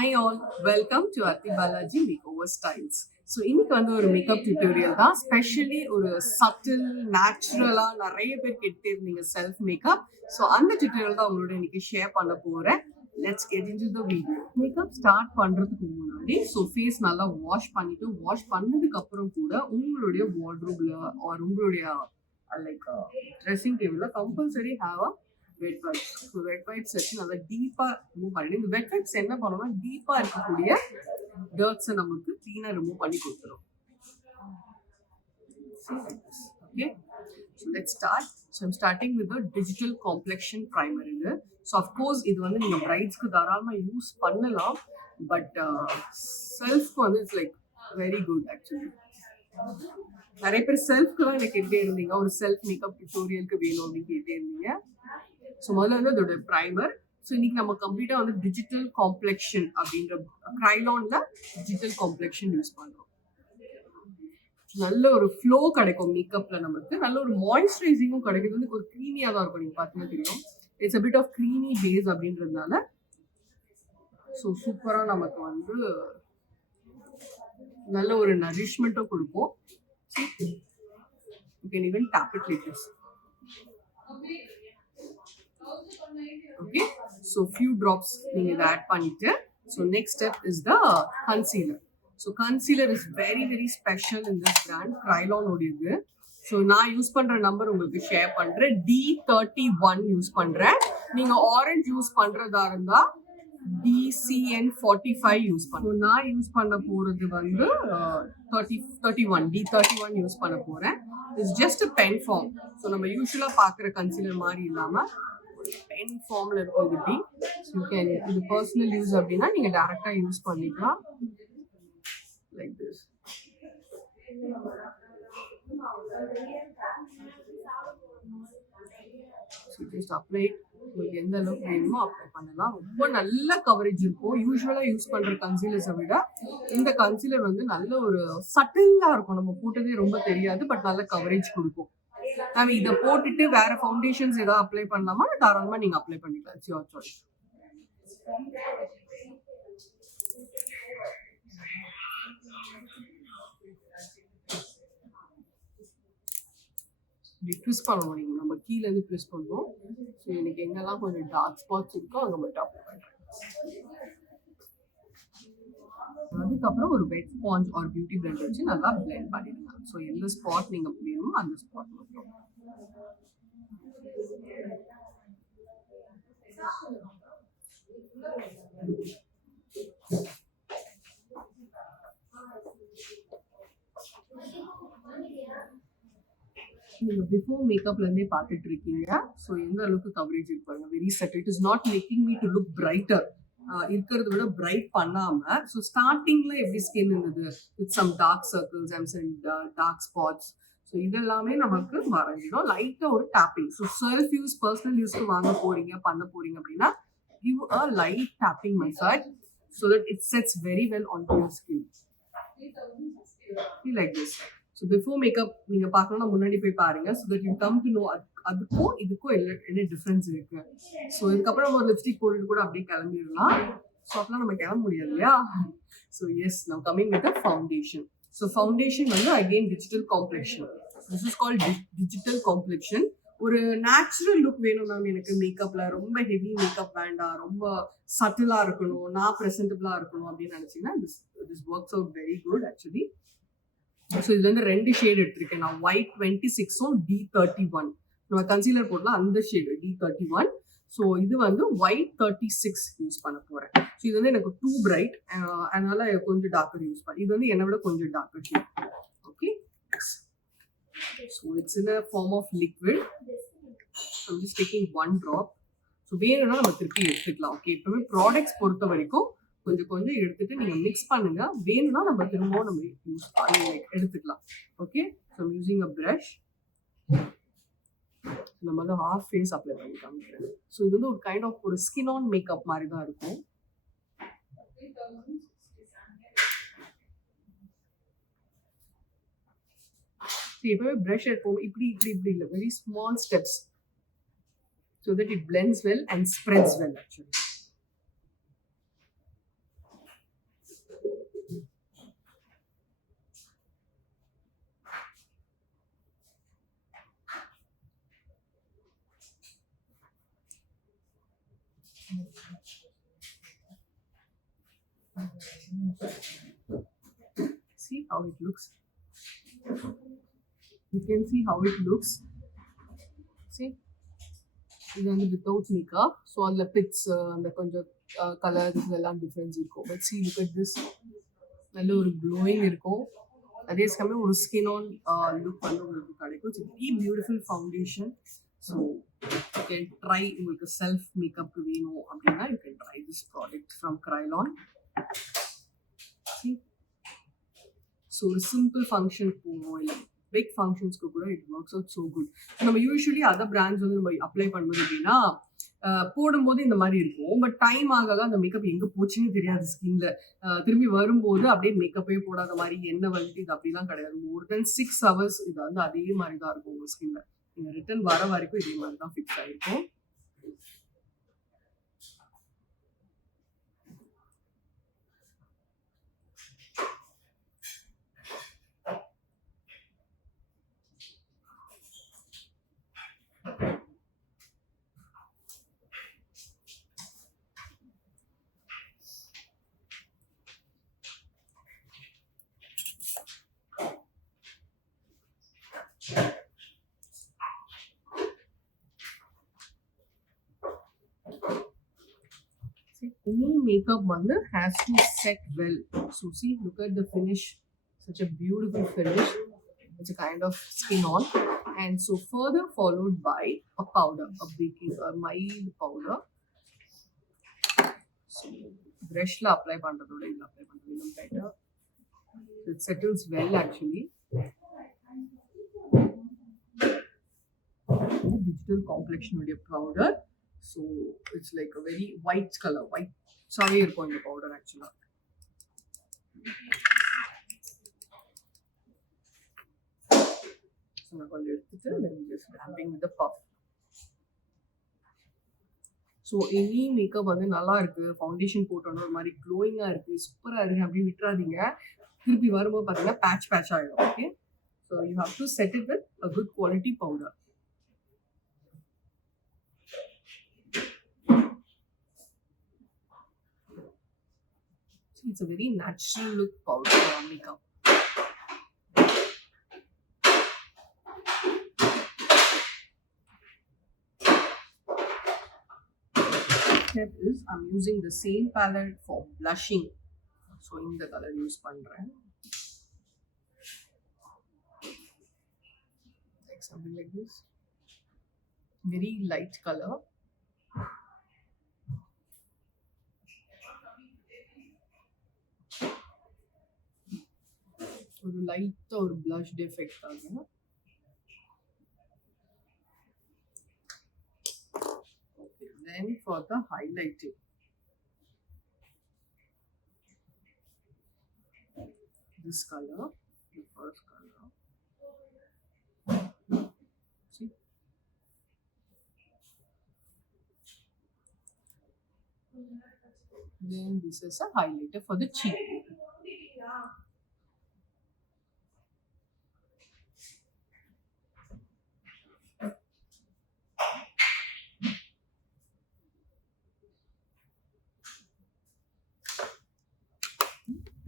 Hi all, welcome to Aarti Balaji Makeover Styles. So இன்னைக்கு வந்து ஒரு மேக்கப் டியூட்டோரியல் தான். ஸ்பெஷலி ஒரு சட்டில் நேச்சுரலாக நிறைய பேர் கேட்டு இருந்தீங்க செல்ஃப் மேக்கப். ஸோ அந்த டியூட்டோரியல் தான் உங்களோட இன்னைக்கு ஷேர் பண்ண போகிறேன். Let's get into the video. Makeup start பண்ணுறதுக்கு முன்னாடி ஃபேஸ் நல்லா வாஷ் பண்ணிட்டு, வாஷ் பண்ணதுக்கு அப்புறம் கூட உங்களுடைய வார்ட்ரோப்ல ஆர் உங்களுடைய லைக் ட்ரெஸ்ஸிங் டேபிளில் compulsory have a wet wipes. So wet wipes வச்சு நல்லா டீப்பாக ரிமூவ் பண்ணிட்டு, இந்த வெட் வைப்ஸ் என்ன பண்ணணும்னா டீப்பாக இருக்கக்கூடிய டர்ட்ஸை நமக்கு க்ளீனாக ரிமூவ் பண்ணி கொடுத்துரும். Okay, so let's start. So I'm starting with digital complexion primer. இது ஸோ அஃப்கோர்ஸ் இது வந்து நீங்கள் பிரைட்ஸ்க்கு தாராளமாக யூஸ் பண்ணலாம், பட் செல்ஃப்க்கு வந்து it's like very good actually. நிறைய பேர் செல்ஃப்க்கு தான் எனக்கு கேட்டே இருந்தீங்க, ஒரு செல்ஃப் மேக்கப் டியூட்டோரியலுக்கு வேணும் அப்படின்னு கேட்டே இருந்தீங்க. ஸோ முதல்ல வந்து அதோட ப்ரைமர். ஸோ இன்னைக்கு நம்ம கம்ப்ளீட்டாக வந்து டிஜிட்டல் காம்ப்ளெக்ஷன் அப்படின்ற க்ரைலான்ல டிஜிட்டல் காம்ப்ளெக்ஷன் யூஸ் பண்ணுறோம். நல்ல ஒரு ஃப்ளோ கிடைக்கும் மேக்கப்ல, நமக்கு நல்ல ஒரு மாய்ஸ்சரைசிங்கும் கிடைக்குது. வந்து ஒரு க்ரீமியாக தான் இருக்கும், நீங்கள் பார்த்தீங்கன்னா தெரியும். It's a bit of creamy base அப்படின்றதுனால ஸோ சூப்பராக நமக்கு வந்து நல்ல ஒரு நரிஷ்மெண்ட்டும் கொடுக்கும். You can even tap it like this. Okay, so few drops நீங்க இத ஆட் பண்ணிட்டு, so next step is the concealer. So concealer is very very special in this brand, Krylon ஓடியது. ஸோ நான் யூஸ் பண்ற நம்பர் உங்களுக்கு ஷேர் பண்றேன், D31 யூஸ் பண்றேன். நீங்க ஆரஞ்ச் யூஸ் பண்றதா இருந்தா DCN45 யூஸ் பண்ணுவோம். நான் யூஸ் பண்ண போறது வந்து D31 யூஸ் பண்ண போறேன். It's just a pen form. So நம்ம யூஸ்வலா பாக்குற கன்சீலர் மாதிரி இல்லாம பென் ஃபார்ம்ல இருக்கும். இது இப்படி யூ கேன், இது பர்சனல் யூஸ் அப்படின்னா நீங்க டைரக்டா யூஸ் பண்ணிக்கலாம் லைக் திஸ். ஜஸ்ட் அப்ளை, உங்களுக்கு எந்த அளவுக்கு வேணுமோ அப்ளை பண்ணலாம். ரொம்ப நல்ல கவரேஜ் இருக்கும். யூஸ்வலா யூஸ் பண்ற கன்சீலர்ஸை விட இந்த கன்சீலர் வந்து நல்ல ஒரு சட்டிலா இருக்கும், நம்ம போட்டதே ரொம்ப தெரியாது, பட் நல்ல கவரேஜ் கொடுக்கும். நம்ம இதை போட்டுட்டு வேற ஃபவுண்டேஷன்ஸ் ஏதாவது அப்ளை பண்ணலாமா, தாராளமா நீங்க அப்ளை பண்ணிக்கலாம். It's your choice. இப்படி ட்விஸ்ட் பண்ணணும், நீங்க நம்ம கீழே இருந்து ட்விஸ்ட் பண்ணுவோம். ஸோ எனக்கு எங்கெல்லாம் கொஞ்சம் டார்க் ஸ்பாட்ஸ் இருக்கோ அங்கே மட்டும் அப்ளை பண்ணுறேன். அதுக்கப்புறம் ஒரு வெட் ஸ்பாஞ்ச் ஆர் பியூட்டி பிளெண்டர் வச்சு நல்லா பிளெண்ட் பண்ணிடலாம். ஸோ எந்த ஸ்பாட் நீங்க வேணுமோ அந்த ஸ்பாட் மட்டும். நீங்க பிஃபோர் மேக்கப்ல இருந்தே பார்த்துட்டு இருக்கீங்க. ஸோ எந்த அளவுக்கு கவரேஜ் இருப்பாங்க, very set. It is not making me to look brighter. இருக்கிறத விட பிரைட் பண்ணாம, ஸோ ஸ்டார்டிங்ல எப்படி ஸ்கின் இருந்தது with some dark circles and dark spots, so இதெல்லாமே நமக்கு மறைஞ்சிடும். லைட்டா ஒரு tapping. So self use personal யூஸ்க்கு வாங்க போறீங்க பண்ண போறீங்க அப்படின்னா give a light tapping massage so that it sets very well onto your skin. Feel like this. So before makeup நீங்க பார்க்கணும்னா முன்னாடி போய் பாருங்க, so that you come to know அதுக்கும் இதுக்கும் என்ன டிஃபரன்ஸ் இருக்கு. ஸோ இதுக்கப்புறம் ஒரு லிப்ஸ்டிக் போட்டுட்டு கூட அப்படியே கிளம்பிடலாம். ஸோ அப்பெல்லாம் நம்ம கிளம்ப முடியாது இல்லையா. So yes, now coming with the foundation. So foundation வந்து again digital complexion. This is called digital complexion. ஒரு நேச்சுரல் லுக் வேணும் மேம் எனக்கு மேக்கப்ல, ரொம்ப ஹெவி மேக்கப் வேண்டாம், ரொம்ப சட்டிலா இருக்கணும், நான் ப்ரெசென்டபிளா இருக்கணும் அப்படின்னு நினைச்சீங்கன்னா this works out very good actually. So இதுல இருந்து 2 ஷேட் எடுத்திருக்கேன் நான், ஒயிட் 26ம் D31. நம்ம கன்சீலர் போடலாம் அந்த ஷேடு D31. ஸோ இது வந்து ஒயிட் 36 யூஸ் பண்ண போறேன். ஸோ இது வந்து எனக்கு டூ பிரைட், அதனால கொஞ்சம் டார்க்கர் யூஸ் பண்ணேன். இது வந்து என்னை விட கொஞ்சம் darker shade. Okay, so it's in a form of liquid. I'm just taking 1 drop. so வேணும்னா நம்ம திருப்பி எடுத்துக்கலாம். ஓகே, எப்பவுமே ப்ராடக்ட்ஸ் பொறுத்த வரைக்கும் கொஞ்சம் கொஞ்சம் எடுத்துட்டு நீங்க மிக்ஸ் பண்ணுங்க. வேணும்னா நம்ம திரும்பவும் நம்ம யூஸ் பண்ணி எடுத்துக்கலாம். Okay, so I'm using a brush. நம்ம வந்து half face அப்ளை பண்ணி காமிக்கிறேன். ஸோ இது வந்து ஒரு கைண்ட் ஆஃப் ஒரு ஸ்கின் ஆன் மேக்கப் மாதிரி தான் இருக்கும். எப்பவுமே ப்ரஷ் எடுப்போம் இப்படி இப்படி இப்படி இல்லை, very small steps so that it blends well and spreads well actually. See how it looks. You can see how it looks. See, இது வந்து without makeup. So அந்த பிக்ஸ் அந்த கொஞ்சம் கலர் இதெல்லாம் டிஃப்ரென்ஸ் இருக்கும். But see look at this. நல்ல ஒரு க்ளோயிங் இருக்கும். அதே சமயம் ஒரு ஸ்கின் ஆன் லுக் வந்து உங்களுக்கு கிடைக்கும். It's very beautiful foundation. So you can try. உங்களுக்கு செல்ஃப் மேக்கப்க்கு வேணும் அப்படின்னா you can try this product from Kryolan. So ஒரு சிம்பிள் ஃபங்க்ஷனுக்கு போகணும், இல்லை பிக் ஃபங்க்ஷன்ஸ்க்கு கூட it works out so good. நம்ம யூஸ்வலி அதர் பிராண்ட்ஸ் வந்து நம்ம அப்ளை பண்ணும்போது அப்படின்னா போடும்போது இந்த மாதிரி இருக்கும். பட் டைம் ஆக அந்த மேக்கப் எங்கே போச்சுன்னு தெரியாது ஸ்கின்ல. திரும்பி வரும்போது அப்படியே மேக்கப்பே போடாத மாதிரி எண்ணெய் வந்துட்டு இது அப்படிலாம் கிடையாது. மோர் தென் 6 hours இது வந்து அதே மாதிரி தான் இருக்கும் உங்கள் ஸ்கின்ல. நீங்கள் ரிட்டர்ன் வர வரைக்கும் இதே மாதிரி தான் ஃபிக்ஸ் ஆகிருக்கும். Any makeup வந்து has to set well. So see, look at the finish. Such a beautiful finish. It's a kind of skin on. And so further followed by a powder, a mild powder. So brush la apply பண்றதோட இது apply பண்றது இன்னும் better. So it settles well actually. Digital complexion உடைய powder. So it's like a very white color, white சாவே இருக்கும் இந்த பவுடர் ஆக்சுவலா. ஸோ நான் கொஞ்சம் எடுத்துட்டு then just dabbing with the puff. So any makeup வந்து நல்லா இருக்கு, ஃபவுண்டேஷன் போட்டோன்னு ஒரு மாதிரி க்ளோயிங்காக இருக்கு, சூப்பராக இருக்கு அப்படின்னு விட்டுறாதீங்க. திருப்பி வரும்போது பார்த்தீங்கன்னா பேட்ச் ஆகிடும். Okay, so you have to set it with a good quality powder. It's a very natural look powder makeup. Step is I'm using the same palette for blushing. So in the color use pandren. Like something like this. Very light color. ஒரு லைட்டா ஒரு blush effect ஆகும். Then for the highlighting, this color, the first color. See? Then this is a highlighter for the cheek.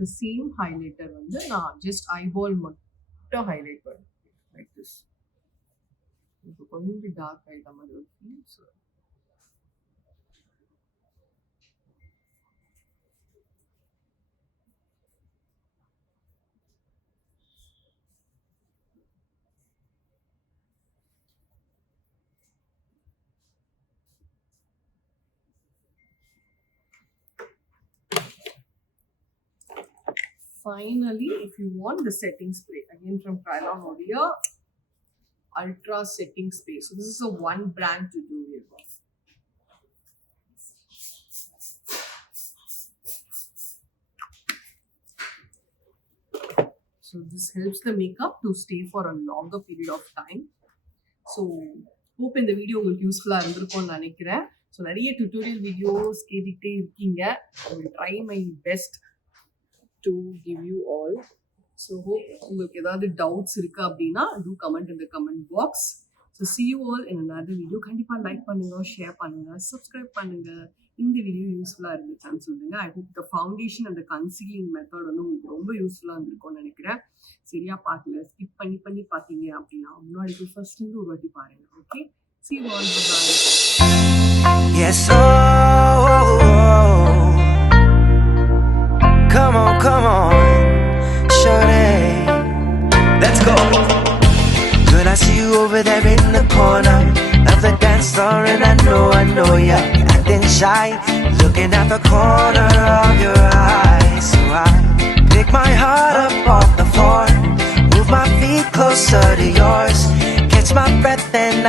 The same highlighter வந்து நான் just eyeball மட்டும் highlight பண்ணுவேன் like this. இப்போ கொஞ்சம் டார்க் ஆயிட்ட மாதிரி ஒரு feels. Finally, if you want the setting spray, again from Kryolan Odia Ultra Setting Spray. So this is a one brand tutorial. So this helps the makeup to stay for a longer period of time. So hope இந்த வீடியோ உங்களுக்கு யூஸ்ஃபுல்லாக இருந்திருக்கும்னு நினைக்கிறேன். ஸோ நிறைய tutorial videos கேட்டுக்கிட்டே இருக்கீங்க. I will try my best to give you all. So hope உங்களுக்கு ஏதாவது டவுட்ஸ் இருக்கு அப்படின்னா do comment in the comment box. So see you all in another video. கண்டிப்பா லைக் பண்ணுங்க, ஷேர் பண்ணுங்க, சப்ஸ்கிரைப் பண்ணுங்க. இந்த வீடியோ யூஸ்ஃபுல்லாக இருந்துச்சான்னு சொல்லுங்க. I hope the foundation and concealing method வந்து உங்களுக்கு ரொம்ப யூஸ்ஃபுல்லாக இருந்திருக்கும்னு நினைக்கிறேன். சரியா பார்க்கல ஸ்கிப் பண்ணி பார்த்தீங்க அப்படின்னா முன்னாடி போய் ஃபர்ஸ்ட்லேருந்து ஒரு வாட்டி பாருங்க. Okay, see you all, bye. Yes, come on, shorty, let's go. Girl, I see you over there in the corner of the dance floor, and I know you're acting shy, looking at the corner of your eyes. So I pick my heart up off the floor, move my feet closer to yours, catch my breath and